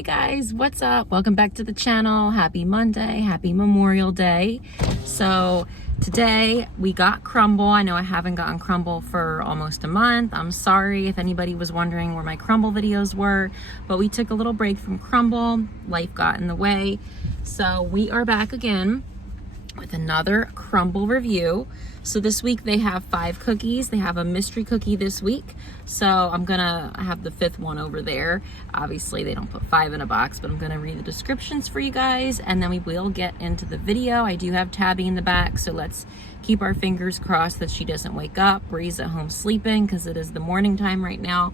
Hey guys, what's up? Welcome back to the channel. Happy Monday, happy Memorial Day. So today we got Crumbl. I know I haven't gotten Crumbl for almost a month. I'm sorry if anybody was wondering where my Crumbl videos were, but we took a little break from Crumbl. Life got in the way. So we are back again with another Crumbl review. So this week they have 5 cookies. They have a mystery cookie this week. So I'm gonna have the 5th one over there. Obviously they don't put 5 in a box, but I'm gonna read the descriptions for you guys and then we will get into the video. I do have Tabby in the back, so let's keep our fingers crossed that she doesn't wake up. Bree's at home sleeping because it is the morning time right now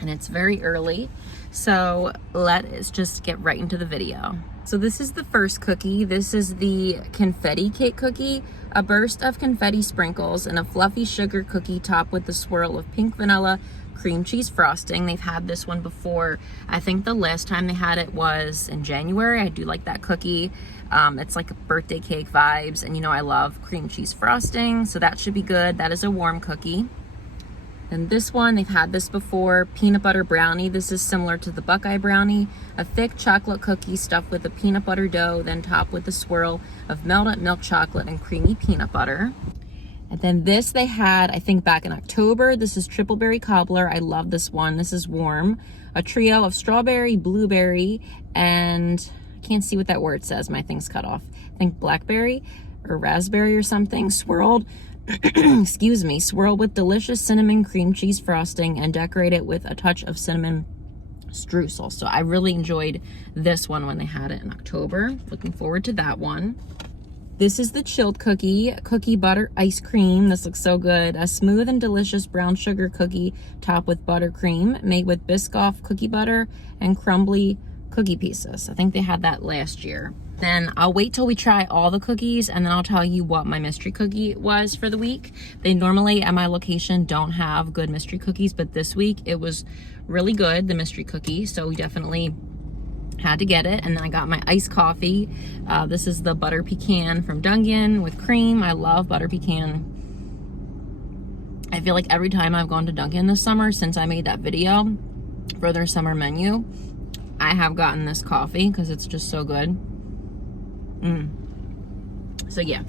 and it's very early. So let's just get right into the video. So this is the first cookie. This is the confetti cake cookie. A burst of confetti sprinkles and a fluffy sugar cookie topped with a swirl of pink vanilla cream cheese frosting. They've had this one before. I think the last time they had it was in January. I do like that cookie. It's like a birthday cake vibes, and you know I love cream cheese frosting, so that should be good. That is a warm cookie. And this one, they've had this before, peanut butter brownie. This is similar to the Buckeye brownie, a thick chocolate cookie stuffed with a peanut butter dough, then topped with a swirl of melted milk chocolate and creamy peanut butter. And then this they had, I think back in October. This is triple berry cobbler. I love this one. This is warm. A trio of strawberry, blueberry, and I can't see what that word says. My thing's cut off. I think blackberry or raspberry or something, swirled. Excuse me, swirl with delicious cinnamon cream cheese frosting and decorate it with a touch of cinnamon streusel. So I really enjoyed this one when they had it in October. Looking forward to that one. This is the chilled cookie, cookie butter ice cream. This looks so good. A smooth and delicious brown sugar cookie topped with buttercream, made with Biscoff cookie butter and crumbly cookie pieces. I think they had that last year. Then I'll wait till we try all the cookies and then I'll tell you what my mystery cookie was for the week. They normally at my location don't have good mystery cookies, but this week it was really good, the mystery cookie. So we definitely had to get it. And then I got my iced coffee. This is the butter pecan from Dunkin' with cream. I love butter pecan. I feel like every time I've gone to Dunkin' this summer since I made that video for their summer menu, I have gotten this coffee because it's just so good. So yeah,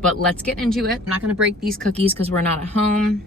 but let's get into it. I'm not gonna break these cookies because we're not at home,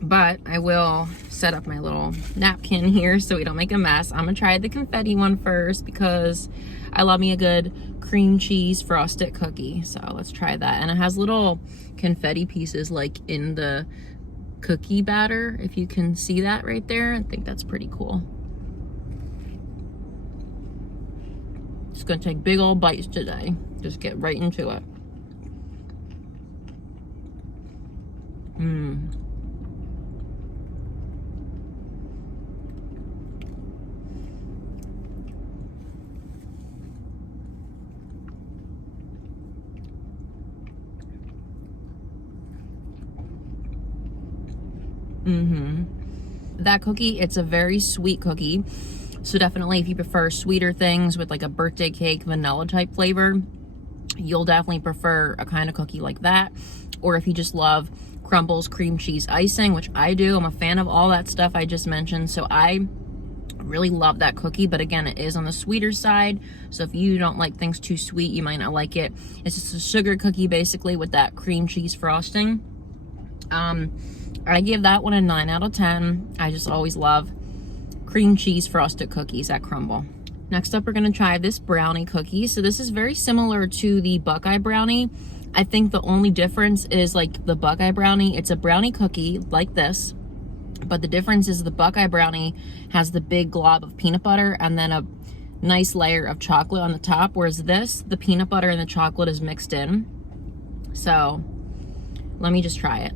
but I will set up my little napkin here so we don't make a mess. I'm gonna try the confetti one first because I love me a good cream cheese frosted cookie. So let's try that. And it has little confetti pieces like in the cookie batter, if you can see that right there. I think that's pretty cool. Just gonna take big old bites today. Just get right into it. That cookie, it's a very sweet cookie. So definitely if you prefer sweeter things with like a birthday cake vanilla type flavor, you'll definitely prefer a kind of cookie like that. Or if you just love Crumbl's cream cheese icing, which I do, I'm a fan of all that stuff I just mentioned. So I really love that cookie, but again, it is on the sweeter side. So if you don't like things too sweet, you might not like it. It's just a sugar cookie basically with that cream cheese frosting. I give that one a 9 out of 10. I just always love cream cheese frosted cookies at Crumbl. Next up, we're gonna try this brownie cookie. So this is very similar to the Buckeye brownie. I think the only difference is like the Buckeye brownie, it's a brownie cookie like this, but the difference is the Buckeye brownie has the big glob of peanut butter and then a nice layer of chocolate on the top, whereas this, the peanut butter and the chocolate is mixed in. So let me just try it.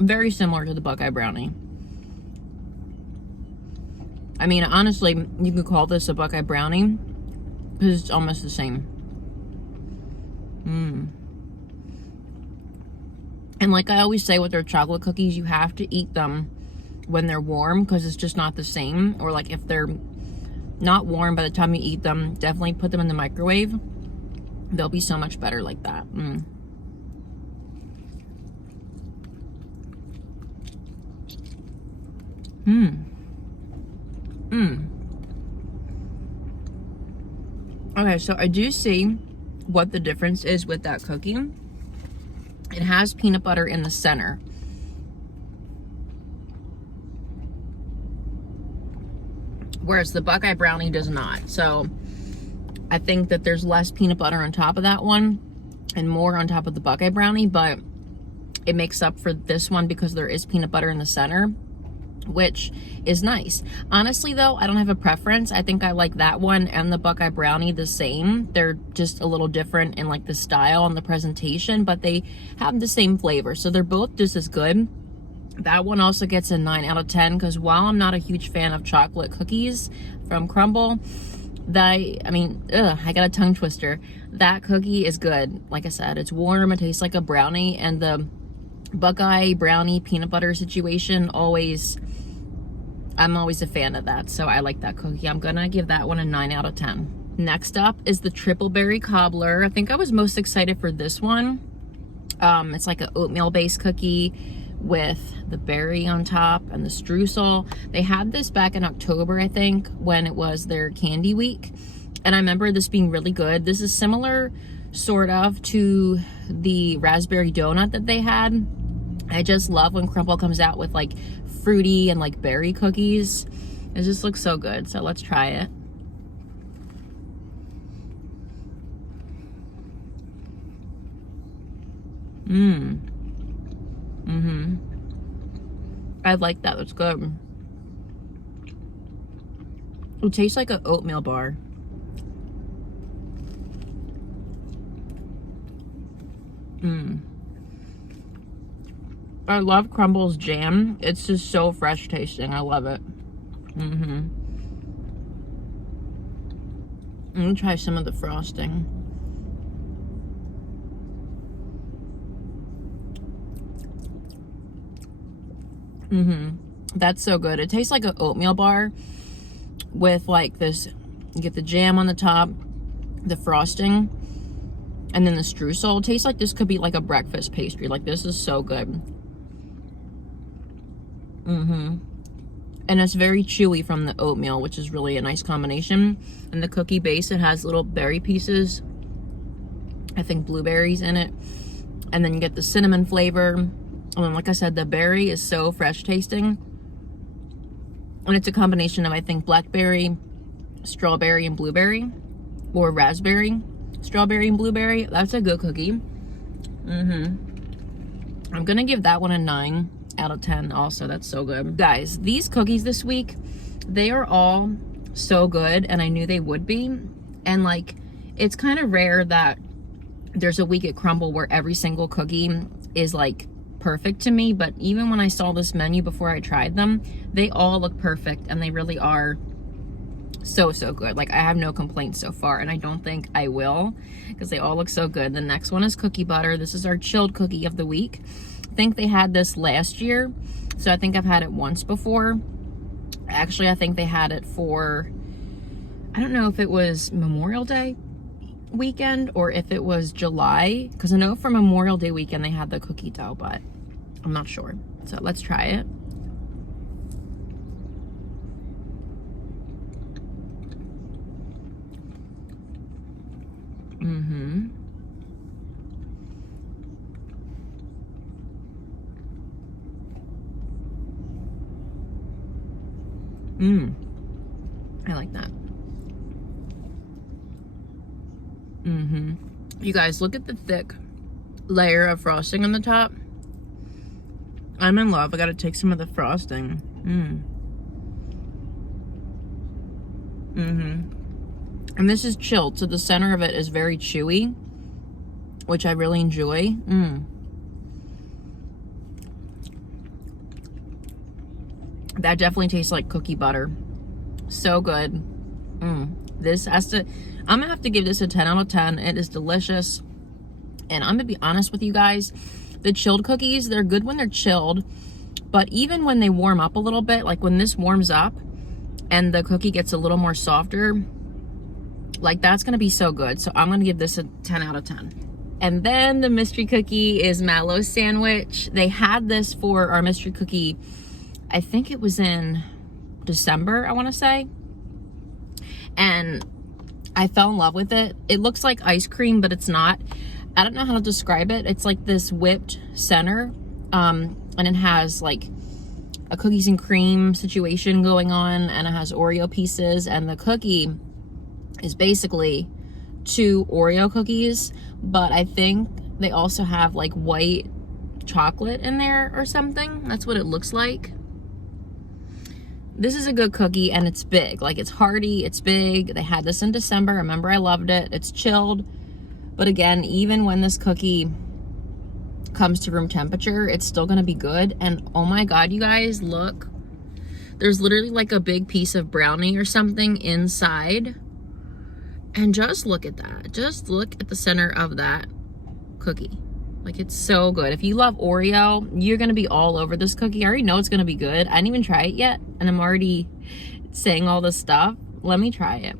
Very similar to the Buckeye brownie. I mean, honestly, you could call this a Buckeye brownie because it's almost the same. And like I always say with their chocolate cookies, you have to eat them when they're warm because it's just not the same. Or like if they're not warm by the time you eat them, definitely put them in the microwave. They'll be so much better like that. Okay, so I do see what the difference is with that cookie. It has peanut butter in the center. Whereas the Buckeye Brownie does not. So I think that there's less peanut butter on top of that one and more on top of the Buckeye Brownie, but it makes up for this one because there is peanut butter in the center, which is nice. Honestly though, I don't have a preference. I think I like that one and the Buckeye Brownie the same. They're just a little different in like the style and the presentation, but they have the same flavor. So they're both just as good. That one also gets a 9 out of 10 because while I'm not a huge fan of chocolate cookies from Crumbl, I got a tongue twister. That cookie is good. Like I said, it's warm, it tastes like a brownie, and the Buckeye Brownie peanut butter situation, I'm always a fan of that, so I like that cookie. I'm gonna give that one a 9 out of 10. Next up is the Triple Berry Cobbler. I think I was most excited for this one. It's like an oatmeal based cookie with the berry on top and the streusel. They had this back in October, I think, when it was their candy week, and I remember this being really good. This is similar sort of to the raspberry donut that they had. I just love when Crumbl comes out with like fruity and like berry cookies. It just looks so good, so let's try it. I like that. That's good. It tastes like an oatmeal bar. I love Crumbl's jam. It's just so fresh tasting. I love it. I'm gonna try some of the frosting. That's so good. It tastes like an oatmeal bar with like this. You get the jam on the top, the frosting, and then the streusel. It tastes like this could be like a breakfast pastry. Like, this is so good. And it's very chewy from the oatmeal, which is really a nice combination. And the cookie base, it has little berry pieces, I think blueberries in it, and then you get the cinnamon flavor. And then, like I said, the berry is so fresh tasting, and it's a combination of, I think, blackberry, strawberry, and blueberry, or raspberry, strawberry, and blueberry. That's a good cookie. I'm gonna give that one a 9 out of 10 also. That's so good. Guys, these cookies this week, they are all so good, and I knew they would be. And like, it's kind of rare that there's a week at Crumbl where every single cookie is like perfect to me, but even when I saw this menu before I tried them, they all look perfect, and they really are so good. Like, I have no complaints so far, and I don't think I will, because they all look so good. The next one is cookie butter. This is our chilled cookie of the week. I think they had this last year, so I think I've had it once before. Actually, I think they had it for, I don't know if it was Memorial Day weekend or if it was July, because I know for Memorial Day weekend they had the cookie dough, but I'm not sure. So let's try it. I like that. You guys, look at the thick layer of frosting on the top. I'm in love. I gotta take some of the frosting. And this is chilled, so the center of it is very chewy, which I really enjoy. That definitely tastes like cookie butter. So good. This has to, I'm gonna have to give this a 10 out of 10. It is delicious. And I'm gonna be honest with you guys, the chilled cookies, they're good when they're chilled, but even when they warm up a little bit, like when this warms up and the cookie gets a little more softer, like, that's gonna be so good. So I'm gonna give this a 10 out of 10. And then the mystery cookie is Mallow Sandwich. They had this for our mystery cookie I think it was in December, I want to say. And I fell in love with it. It looks like ice cream, but it's not. I don't know how to describe it. It's like this whipped center, and it has like a cookies and cream situation going on, and it has Oreo pieces, and the cookie is basically 2 Oreo cookies, but I think they also have like white chocolate in there or something. That's what it looks like. This is a good cookie, and it's big. Like, it's hearty, it's big. They had this in December. Remember, I loved it. It's chilled. But again, even when this cookie comes to room temperature, it's still gonna be good. And oh my God, you guys, look. There's literally like a big piece of brownie or something inside. And just look at that. Just look at the center of that cookie. Like, it's so good. If you love Oreo, you're gonna be all over this cookie. I already know it's gonna be good. I didn't even try it yet, and I'm already saying all this stuff. Let me try it.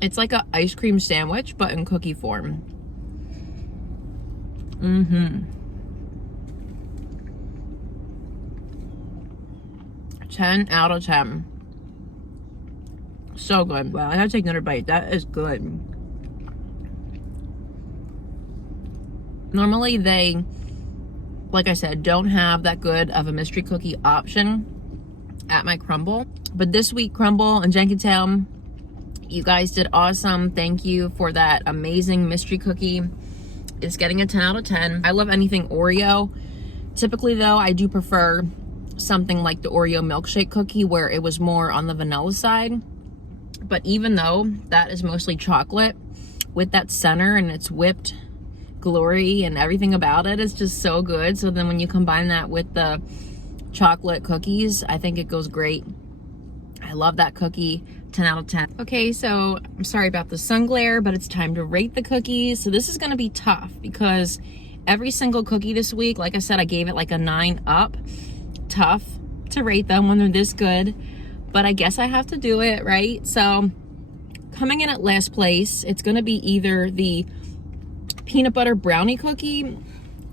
It's like an ice cream sandwich, but in cookie form. 10 out of 10. So good. Wow, I gotta take another bite. That is good. Normally they, like I said, don't have that good of a mystery cookie option at my Crumbl. But this week, Crumbl and Jenkintown, you guys did awesome. Thank you for that amazing mystery cookie. It's getting a 10 out of 10. I love anything Oreo. Typically though, I do prefer something like the Oreo milkshake cookie where it was more on the vanilla side. But even though that is mostly chocolate, with that center and its whipped glory and everything about it is just so good. So then when you combine that with the chocolate cookies, I think it goes great. I love that cookie. 10 out of 10. Okay, so I'm sorry about the sun glare, but it's time to rate the cookies. So this is gonna be tough because every single cookie this week, like I said, I gave it like a 9 up. Tough to rate them when they're this good, but I guess I have to do it, right? So coming in at last place, it's gonna be either the peanut butter brownie cookie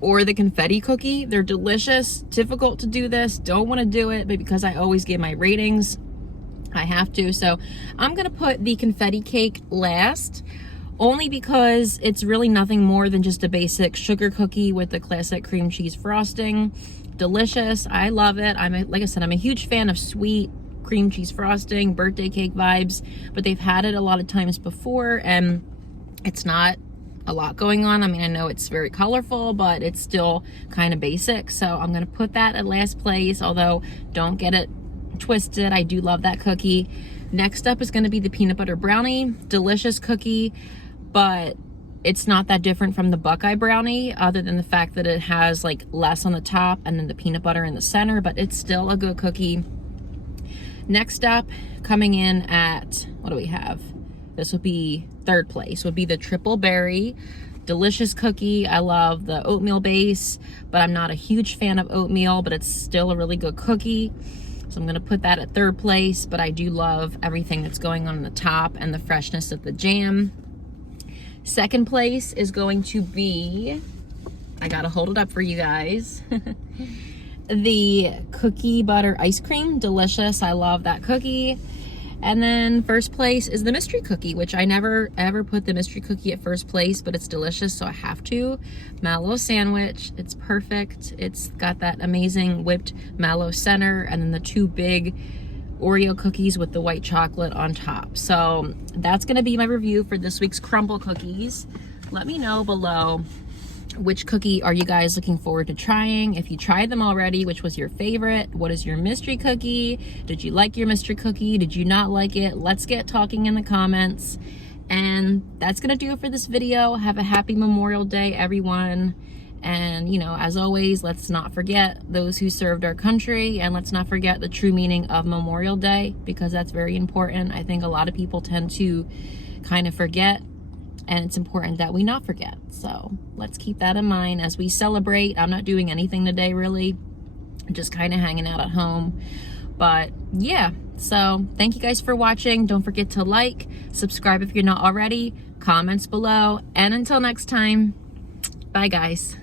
or the confetti cookie. They're delicious. Difficult to do this, don't want to do it, but because I always give my ratings, I have to. So I'm gonna put the confetti cake last, only because it's really nothing more than just a basic sugar cookie with the classic cream cheese frosting. Delicious. I love it. Like I said, I'm a huge fan of sweet cream cheese frosting, birthday cake vibes, but they've had it a lot of times before and it's not a lot going on. I mean, I know it's very colorful, but it's still kind of basic. So I'm gonna put that at last place, although don't get it twisted, I do love that cookie. Next up is going to be the peanut butter brownie. Delicious cookie, but it's not that different from the Buckeye brownie other than the fact that it has like less on the top and then the peanut butter in the center, but it's still a good cookie. Next up, coming in at, what do we have? This will be third place, would be the triple berry. Delicious cookie. I love the oatmeal base, but I'm not a huge fan of oatmeal, but it's still a really good cookie. So I'm gonna put that at third place, but I do love everything that's going on the top and the freshness of the jam. Second place is going to be, I gotta hold it up for you guys, the cookie butter ice cream. Delicious, I love that cookie. And then first place is the mystery cookie, which I never ever put the mystery cookie at first place, but it's delicious, so I have to. Mallow sandwich, it's perfect. It's got that amazing whipped mallow center and then the 2 big Oreo cookies with the white chocolate on top. So that's gonna be my review for this week's Crumbl cookies. Let me know below which cookie are you guys looking forward to trying. If you tried them already, which was your favorite? What is your mystery cookie? Did you like your mystery cookie? Did you not like it? Let's get talking in the comments. And that's gonna do it for this video. Have a happy Memorial Day, everyone. And you know, as always, let's not forget those who served our country, and let's not forget the true meaning of Memorial Day, because that's very important. I think a lot of people tend to kind of forget, and it's important that we not forget. So let's keep that in mind as we celebrate. I'm not doing anything today really, just kind of hanging out at home But yeah, so thank you guys for watching. Don't forget to like, subscribe if you're not already, comments below, and until next time, bye guys.